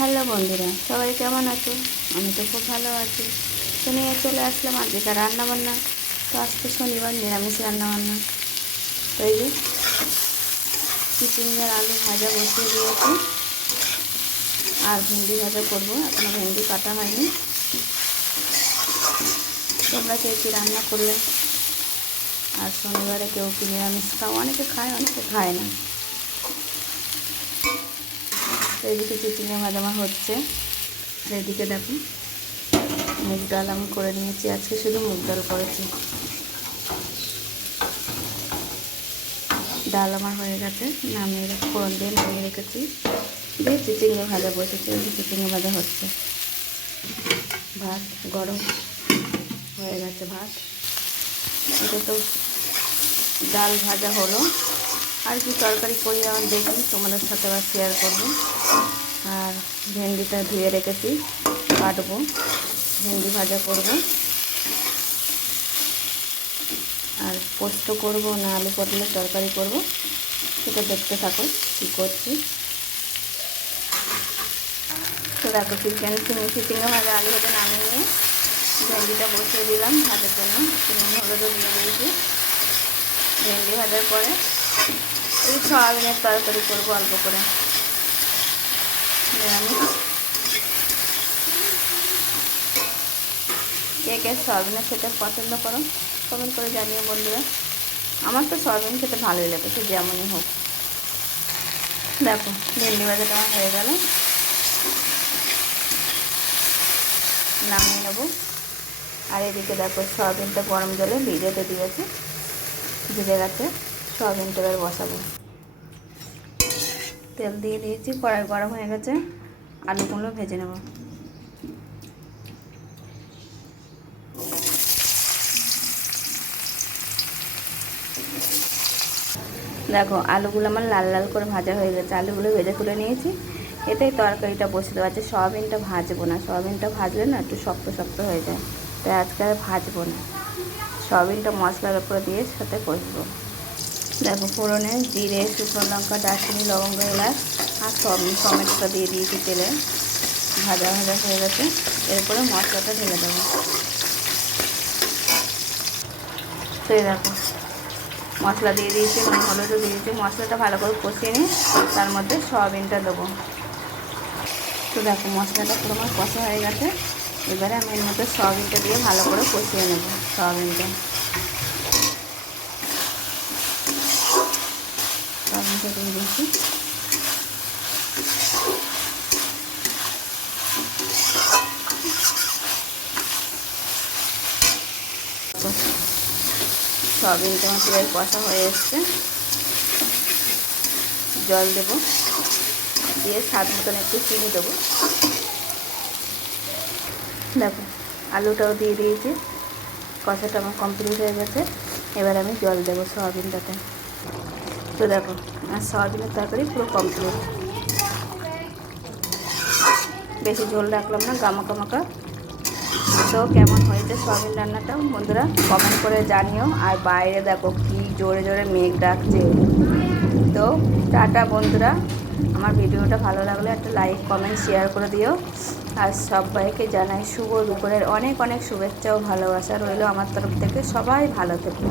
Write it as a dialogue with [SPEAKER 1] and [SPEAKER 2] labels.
[SPEAKER 1] Hello বন্ধুরা, সবাই কেমন আছো? আমি তো খুব ভালো আছি। তো নিয়ে চলে আসলাম আজকে রান্না বান্না তো আজকে শনিবার নিরামিষ রান্নাবান্না। তো এই যে চিচিঙ্গার আলু ভাজা বসিয়ে দিয়েছি। আর ভেন্ডি ভাজা করব, এখনও ভেন্ডি কাটা হয়নি। তোমরা কী রান্না করলে? আর শনিবারে কেউ কি নিরামিষ খাও? অনেকে খায় অনেকে খায় না। এদিকে চিচিঙ্গা ভাজা আমার হচ্ছে এদিকে দেখো মুগ ডাল আমি করে নিয়েছি। আজকে শুধু মুগ ডাল করেছি। ডাল আমার হয়ে গেছে, নামিয়ে রেখে, ফোড়ন দিয়ে নামিয়ে রেখেছি। দিয়ে চিচিঙ্গা ভাজা বসেছি যে চিচিঙ্গা ভাজা হচ্ছে। ভাত গরম হয়ে গেছে ভাত। এটা তো ডাল ভাজা হলো। আর কি তরকারি করি আমার দেখি, তোমাদের সাথে আবার শেয়ার করব। আর ভেন্ডিটা ধুয়ে রেখেছি, কাটবো, ভেন্ডি ভাজা করব। আর পোস্ত করব, না আলু পটলের তরকারি করব। সেটা দেখতে থাকো কী করছি। দেখো, চিকেন চিচিঙ্গা ভাজা, আলু ভাজা নামিয়ে নিয়ে ভেন্ডিটা বসিয়ে দিলাম ভাজার জন্য। নুন, হলুদও দিয়ে দিয়েছি। ভেন্ডি ভাজার পরে এই সয়াবিনের তরকারি করব অল্প করে। নিরামিষ। কে কে সয়াবিনের খেতে পছন্দ করো কমেন্ট করে জানিয়ে বন্ধুরা। আমার তো সয়াবিন খেতে ভালোই লাগে, সে যেমনই হোক। দেখো, ভেন্ডি ভাজাটা আমার হয়ে গেল। নামিয়ে নেব। আর এদিকে দেখো, সয়াবিনটা গরম জলে ভিজেতে দিয়েছে, ভিজে গেছে। সয়াবিনটা এবার বসাবো। তেল দিয়ে দিয়েছি, কড়াই গরম হয়ে গেছে, আলুগুলো ভেজে নেব। দেখো, আলুগুলো আমার লাল লাল করে ভাজা হয়ে গেছে, আলুগুলো ভেজে তুলে নিয়েছি। এতেই তরকারিটা বসে দেওয়া আছে, সয়াবিনটা ভাজবো না। সয়াবিনটা ভাজলে না একটু শক্ত শক্ত হয়ে যায়, তাই আজকে আর ভাজবো না। সয়াবিনটা মশলার উপরে দিয়ে সাথে কষবো। দেখো ফোড়নে, জিরে, শুকনো লঙ্কা, দারচিনি, লবঙ্গ, এলাচ আর টমেটোটা দিয়ে দিয়েছি তেলে। ভাজা ভাজা হয়ে গেছে। এরপরে মশলাটা ঢেলে দেবো। তো দেখো, মশলা দিয়ে দিয়েছি, নুন, হলুদও দিয়েছি। মশলাটা ভালো করে কষিয়ে নিই তার মধ্যে সয়াবিনটা দেবো। তো দেখো, মশলাটা পুরো আমার কষা হয়ে গেছে। এবারে আমি এর মধ্যে সয়াবিনটা দিয়ে ভালো করে কষিয়ে নেব, সয়াবিনটা। দিয়ে দিয়েছি সয়াবিনটা আমার প্রায় কষা হয়ে এসছে। জল দেবো। দিয়ে স্বাদ মতন একটু চিনি দেবো। দেখো, আলুটাও দিয়ে দিয়েছি। কষাটা আমার কমপ্লিট হয়ে গেছে। এবার আমি জল দেবো সয়াবিনটাতে। তো দেখো, আর সয়াবিনের তরকারি পুরো কমপ্লিট বেশি ঝোল রাখলাম না গামাকা মাকা তো কেমন হয়েছে সয়াবিন রান্নাটা? বন্ধুরা কমেন্ট করে জানিও। আর বাইরে দেখো কি জোরে জোরে মেঘ ডাকছে। তো টাটা বন্ধুরা, আমার ভিডিওটা ভালো লাগলে একটা লাইক কমেন্ট শেয়ার করে দিও। আর সবাইকে জানাই শুভ দুপুরের অনেক অনেক শুভেচ্ছা ও ভালোবাসা রইল আমার তরফ থেকে। সবাই ভালো থেকো।